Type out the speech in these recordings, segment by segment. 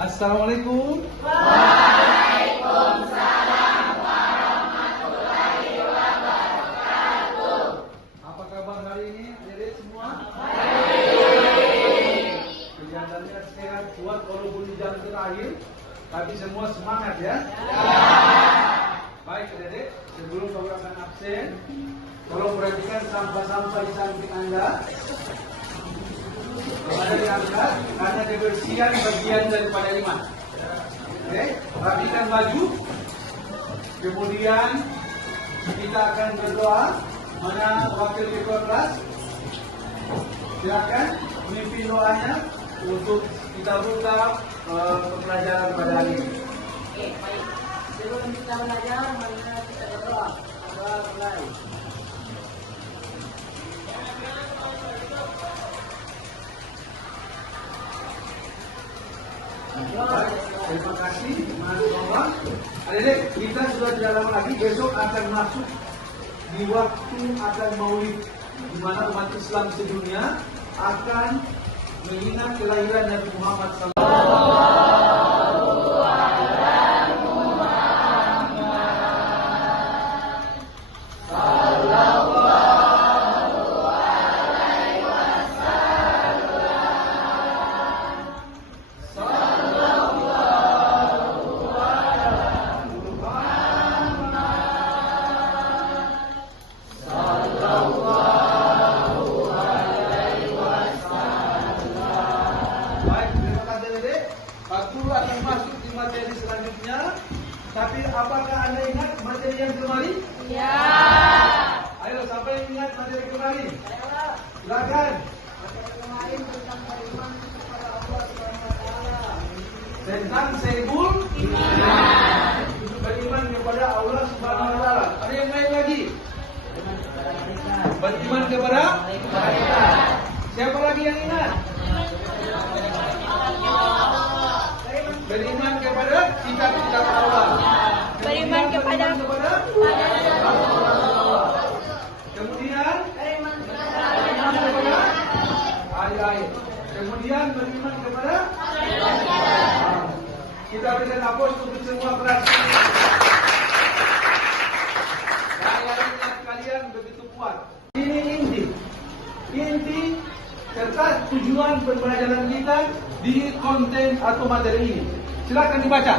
Assalamualaikum. Waalaikumsalam warahmatullahi wabarakatuh. Apa kabar hari ini, adik-adik semua? Baik. Kelihatannya sehat, kuat walaupun di jam terakhir, tapi semua semangat ya? Baik adik-adik, sebelum kamu akan absen, tolong perhatikan sampah-sampah di samping Anda. Ada diangkat karena kebersihan bagian daripada iman. Oke, rapikan baju. Kemudian kita akan berdoa. Mana wakil ketua kelas? Silakan memimpin doanya untuk kita buka pembelajaran pada hari ini. Oke, baik. Sebelum kita belajar, mari kita berdoa. Mulai. Terima kasih, Mas Bambang. Adik-adik, kita sudah tidak lama lagi besok akan masuk di waktu akan Maulid, di mana umat Islam sedunia akan mengingat kelahiran Nabi Muhammad SAW. Tapi apakah Anda ingat materi yang kemarin? Ya. Ayo, siapa yang ingat materi kemarin? Silakan. Materi kemarin tentang beriman kepada Allah Subhanahu wa taala. Tentang sebul iman. Beriman kepada Allah Subhanahu wa taala. Ada yang lain lagi? Beriman kepada malaikat. Siapa lagi yang ingat? Beriman kepada kitab-kitab Allah. Beriman kepada Kemudian beriman beriman kepada ayat-ayat. Kemudian beriman kepada kita berikan aplaus untuk semua kelas. Saya ingat kalian begitu kuat. Ini inti serta tujuan pembelajaran kita di konten atau materi ini. Silakan dibaca.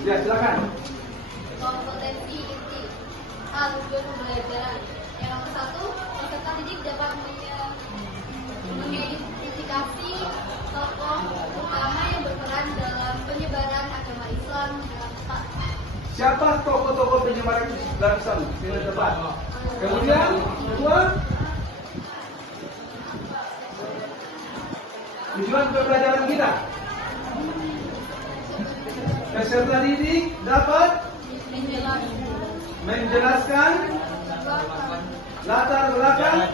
Ya, silakan. Kompetensi inti. A. Tujuan pembelajaran. Yang nomor 1, peserta didik dapat mengidentifikasi tokoh utama yang berperan dalam penyebaran agama Islam dengan tepat. Siapa tokoh-tokoh penyebaran Islam dengan tepat? Kemudian, kedua, tujuan pembelajaran kita. Peserta didik dapat menjelaskan latar belakang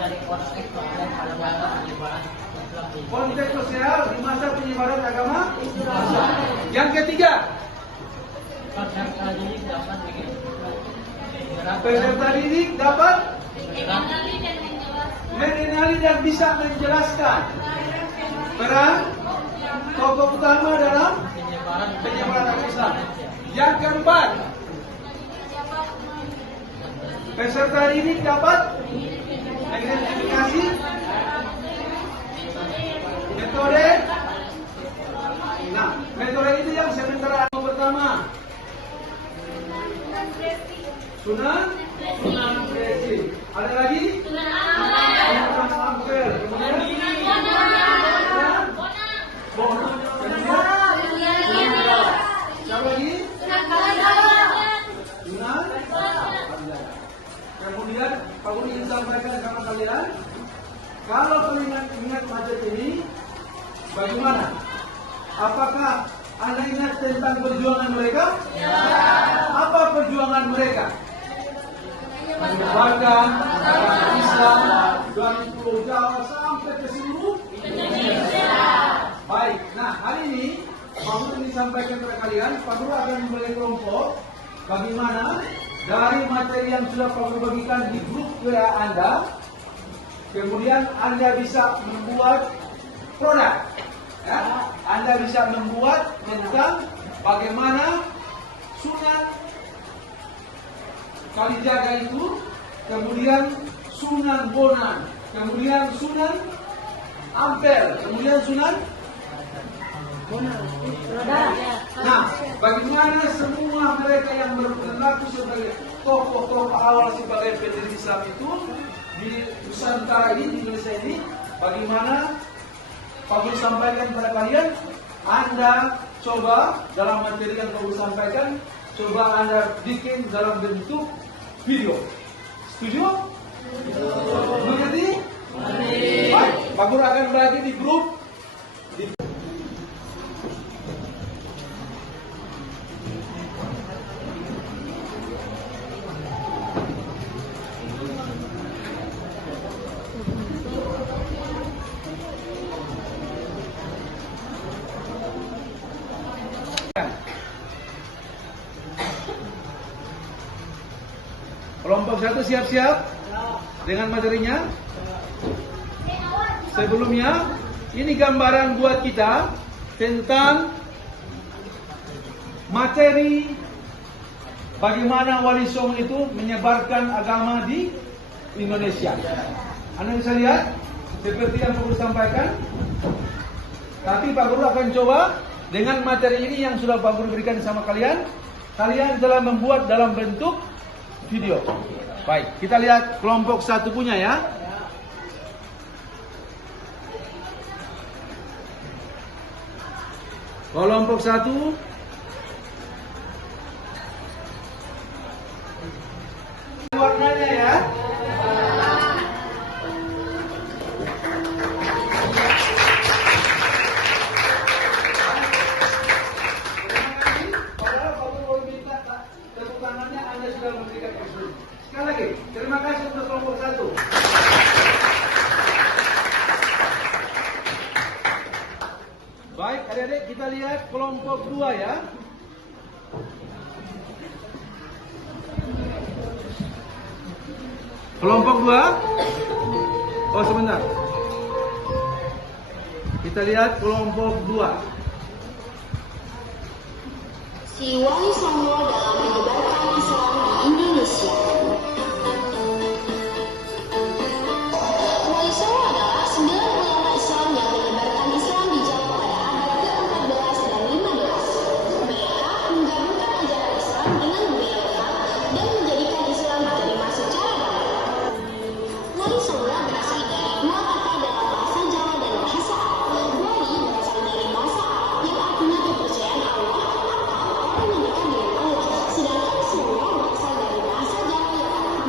konteks sosial di masa penyebaran agama Islam. Yang ketiga, peserta didik dapat mengenali dan bisa menjelaskan peran tokoh utama dalam penyebaran agama Islam. Yang keempat, peserta didik dapat mengidentifikasi metode. Nah, metode itu yang sementara pertama. Sunan Presi. Ada lagi? Sunan Ampel. Siapa lagi? Sunan. Kemudian Pak Guru ingin sampaikan sama kalian, kalau kalian ingat materi ini, bagaimana? Apakah Anda ingat tentang perjuangan mereka? Ya. Apa perjuangan mereka? Menyebarkan agama Islam dari Pulau Jawa sampai ke seluruh Indonesia. Baik, nah hari ini Pak Guru ingin sampaikan kepada kalian, Pak Guru akan memulai kelompok bagaimana dari materi yang sudah Pak Guru bagikan di grup WA Anda, kemudian Anda bisa membuat produk. Ya, Anda bisa membuat tentang bagaimana Sunan Kalijaga itu, kemudian Sunan Bonang, kemudian Sunan Ampel, kemudian Sunan. Nah, bagaimana semua mereka yang berlaku sebagai tokoh-tokoh awal sebagai pendiri Islam itu di Nusantara ini, di Indonesia ini, bagaimana Pak Guru sampaikan kepada kalian? Anda coba dalam materi yang Pak Guru sampaikan, coba Anda bikin dalam bentuk video. Setuju? Mengerti? Baik, Pak Guru akan bagi di grup. Kelompok 1 siap-siap dengan materinya. Sebelumnya, ini gambaran buat kita tentang materi bagaimana Wali Songo itu menyebarkan agama di Indonesia. Anda bisa lihat seperti yang Pak Guru sampaikan. Tapi Pak Guru akan coba dengan materi ini yang sudah Pak Guru berikan sama kalian. Kalian telah membuat dalam bentuk video. Baik, kita lihat kelompok 1 punya ya. Kelompok 1. Warnanya ya. Sekali lagi, terima kasih untuk kelompok 1. Baik, adik-adik, kita lihat kelompok 2 ya. Kelompok 2. Oh, sebentar. Kita lihat kelompok 2. Si Wali Songo dalam menyebarkan Islam di Indonesia. Wali Songo adalah 9 ulama Islam yang menyebarkan Islam di Jawa pada abad ke-14 dan 15. Mereka menggabungkan ajaran Islam dengan budaya lokal dan menjadikan Islam diterima secara damai. Wali Songo berasal dari 2 kata dalam bahasa Jawa dan bahasa Arab. Wali berasal dari bahasa Arab yang artinya kepercayaan Allah. Sedangkan Songo berasal dari bahasa Jawa yang artinya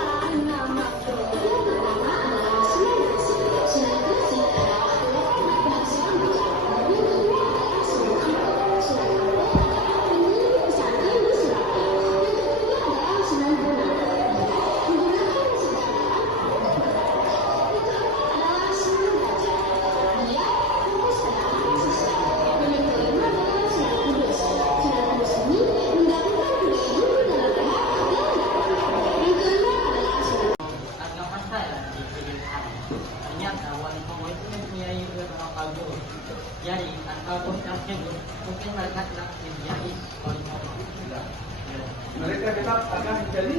sembah. Nama kedua pertama adalah Sunan Gresik. Sunan Gresik adalah pelopor dakwah Islam di Jawa. Yang kedua adalah Sunan Ampel. Sunan Ampel adalah pendiri pesantren di Surabaya. Yang ketiga adalah Sunan Bonang. Menggunakan sejarah. Yang keempat adalah Sunan Gajah. Dia fokus pada hal sosial. Dan yang kelima adalah Sunan Kudus. Sunan Kudus ini menggabungkan budaya Hindu dan Buddha dalam dakwah. Yang kelima adalah Sunan. Agama saya di pilihan. Ternyata Wali Songo itu mempunyai beberapa kalbu. Jadi, kalbu tersebut mungkin mereka telah menjadi Wali Songo. Mereka tetap akan menjadi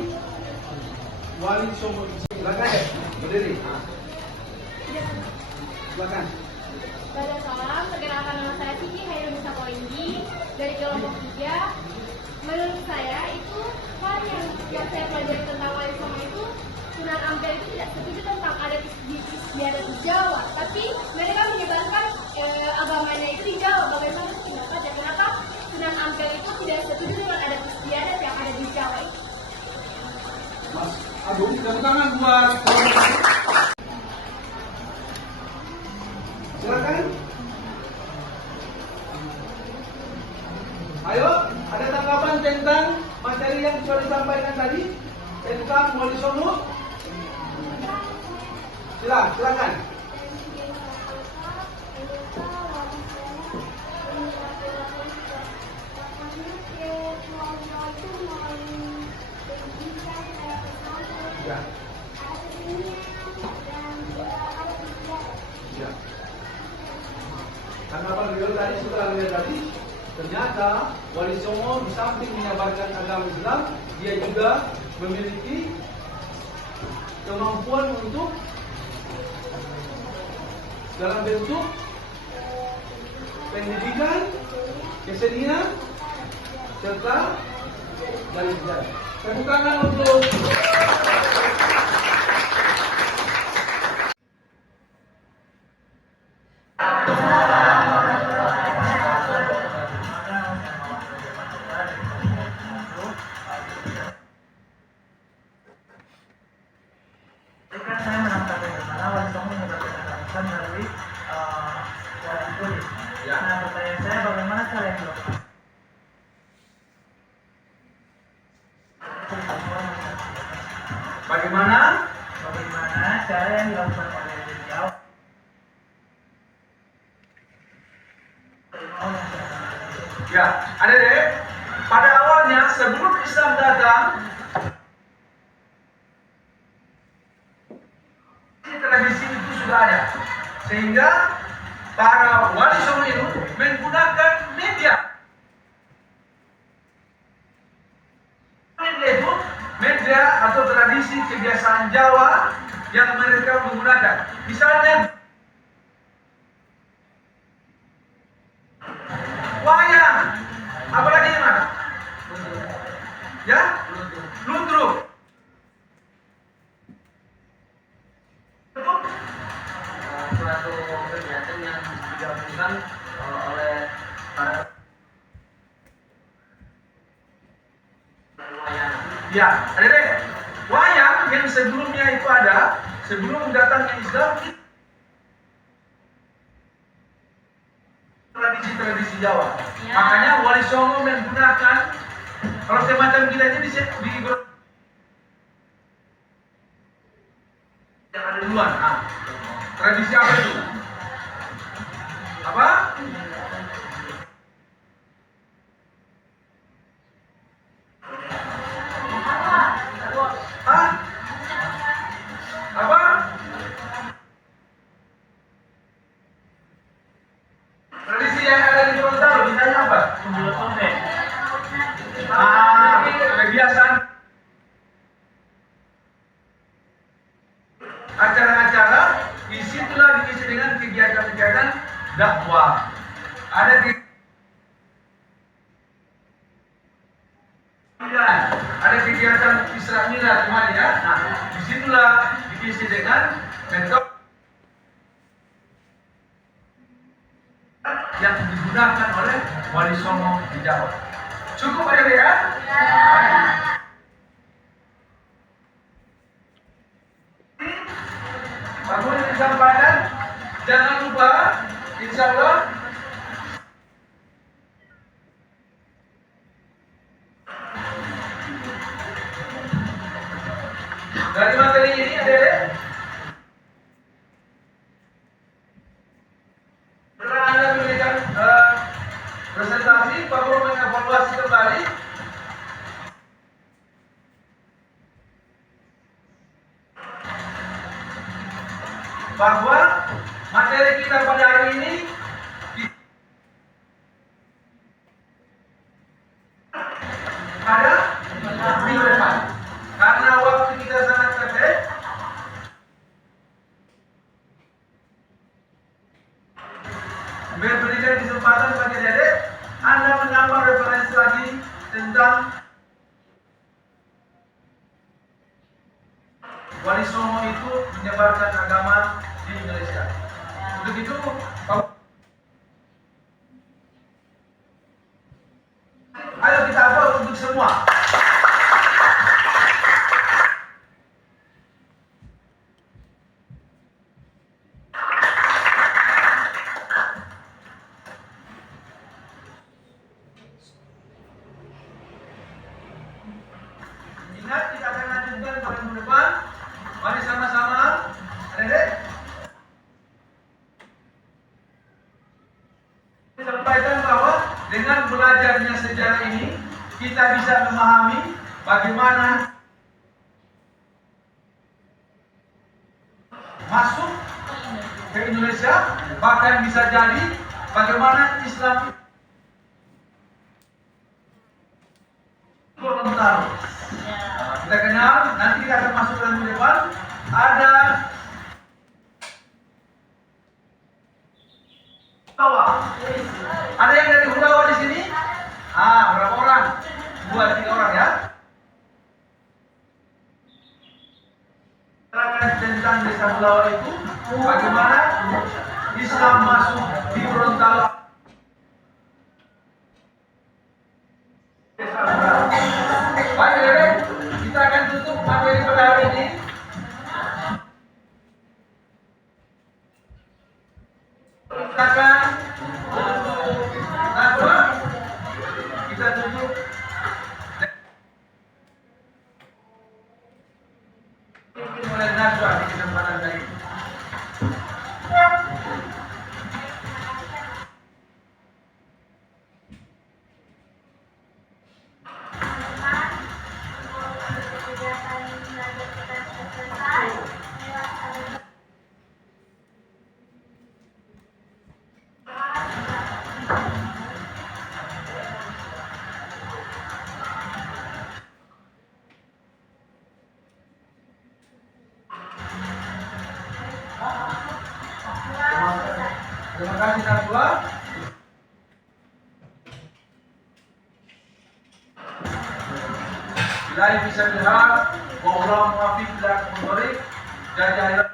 Wali Songo. Silakan ya, berdiri. Silakan. Pada salam, perkenalkan nama saya Cici Hairunisa Koindi dari kelompok 3. Menurut saya itu hal yang saya pelajari tentang Wali Songo itu, Sunan Ampel itu tidak setuju tentang adat istiadat di Jawa, tapi mereka menyebarkan agamanya itu di Jawa. Bagaimana pendapatnya? Kenapa Sunan Ampel itu tidak setuju dengan adat istiadat yang ada di Jawa itu? Mas Agung, tepuk tangan buat silakan. Ayo, ada tanggapan tentang materi yang sudah disampaikan tadi tentang Wali Songo? Silakan. Ya. Ya. Tanggapan sudah lihat tadi, ternyata Wali Songo di samping menyebarkan agama Islam, dia juga memiliki kemampuan untuk dalam bentuk pendidikan, kesenian, serta dari sejarah. Tepuk tangan untuk Kan saya menangkap bagaimana Wali Songo menyebabkan agama Islam melalui wali kulit. Ya. Nah, pertanyaan saya bagaimana cara yang dilakukan? bagaimana Bagaimana cara yang dilakukan oleh beliau? ya, adik-adik, pada awalnya sebelum Islam datang, tradisi itu sudah ada, sehingga para wali songo itu menggunakan media. Media itu media atau tradisi kebiasaan Jawa yang mereka menggunakan. Misalnya wayang, apalagi mas? Ya, ludruk. Suatu kegiatan yang digabungkan oleh para wayang. Ya, adik-adik, wayang yang sebelumnya itu ada, sebelum datangnya Islam, tradisi Jawa. Ya. Makanya Wali Songo menggunakan, kalau semacam kita ini di yang ada duluan. Nah, tradisi apa itu? Apa? Hah? Apa? Tradisi yang ada di Gorontalo, misalnya apa? Menjual topeng. Kebiasaan acara-acara, disitulah diisi dengan kegiatan-kegiatan dakwah. Ada kegiatan Isra Mi'raj kemarin ya. Nah, disitulah diisi dengan metode yang digunakan oleh Wali Songo di Jawa. Cukup ada ya? Bangun disampaikan, jangan lupa, insya Allah dari materi ini adalah setelah Anda memberikan presentasi, perlu mengevaluasi kembali bahwa materi kita pada hari ini ada minggu depan. Karena waktu kita sangat pendek, berikan kesempatan bagi adik Anda menambah referensi lagi tentang Wali Songo itu menyebarkan agama di Indonesia. Untuk itu, ayo kita aplaus untuk semua. Ingat, kita akan lanjutkan pada minggu depan. Mari sama-sama, adik-adik, sampaikan bahwa dengan belajarnya sejarah ini, kita bisa memahami bagaimana masuk ke Indonesia, bahkan bisa jadi bagaimana Islam Gorontalo. Kita kenal, nanti kita akan masuk dalam depan. Ada Hudawa. Ada yang dari Hudawa di sini? Berapa orang? 2-3 orang ya. Tentang desa Hudawa itu, bagaimana Islam masuk di Gorontalo. Baik, Dede, kita akan tutup materi pada hari ini. Silakan untuk Najwa, kita tutup. Mungkin oleh Najwa di kesempatan kali ini. Terima kasih Najwa. Bila bisa dilihat, bahwa muafiq dan mubarik, jadi